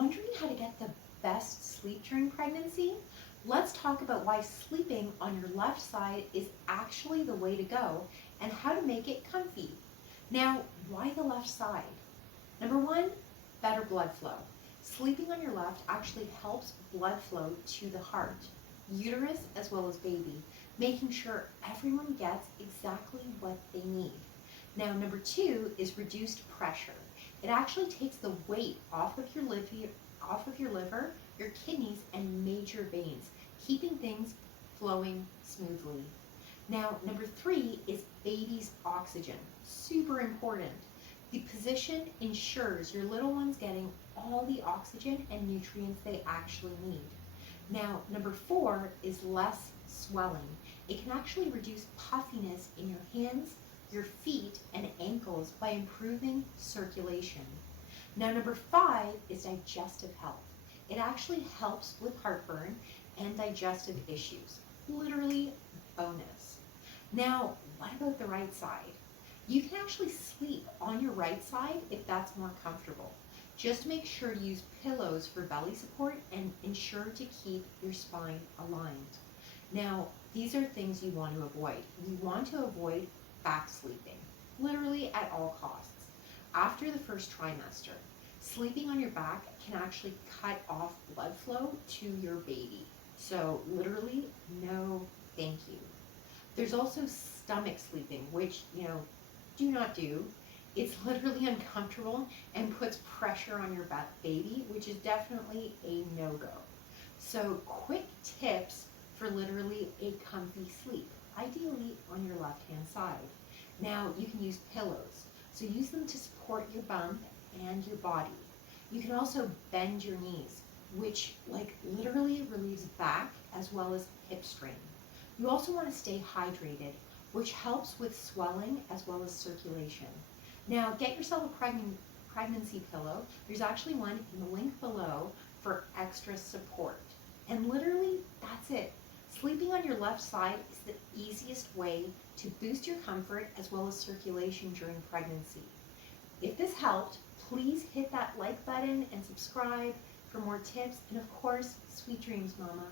Wondering how to get the best sleep during pregnancy? Let's talk about why sleeping on your left side is actually the way to go and how to make it comfy. Now, why the left side? Number one, better blood flow. Sleeping on your left actually helps blood flow to the heart, uterus, as well as baby, making sure everyone gets exactly what they need. Now, number two is reduced pressure. It actually takes the weight off of your liver, your kidneys, and major veins, keeping things flowing smoothly. Now, number three is baby's oxygen. Super important. The position ensures your little one's getting all the oxygen and nutrients they actually need. Now, number four is less swelling. It can actually reduce puffiness in your hands, your feet, and ankles by improving circulation. Now, number five is digestive health. It actually helps with heartburn and digestive issues. Literally bonus. Now, what about the right side? You can actually sleep on your right side if that's more comfortable. Just make sure to use pillows for belly support and ensure to keep your spine aligned. Now, these are things you want to avoid. You want to avoid back sleeping, literally at all costs. After the first trimester, sleeping on your back can actually cut off blood flow to your baby. So literally, no thank you. There's also stomach sleeping, which, do not do. It's literally uncomfortable and puts pressure on your baby, which is definitely a no-go. So quick tips for literally a comfy sleep, ideally on your left-hand side. Now, you can use pillows. So use them to support your bum and your body. You can also bend your knees, which literally relieves back as well as hip strain. You also want to stay hydrated, which helps with swelling as well as circulation. Now, get yourself a pregnancy pillow. There's actually one in the link below for extra support. And literally, that's it. Sleeping on your left side is the easiest way to boost your comfort as well as circulation during pregnancy. If this helped, please hit that like button and subscribe for more tips. And of course, sweet dreams, Mama.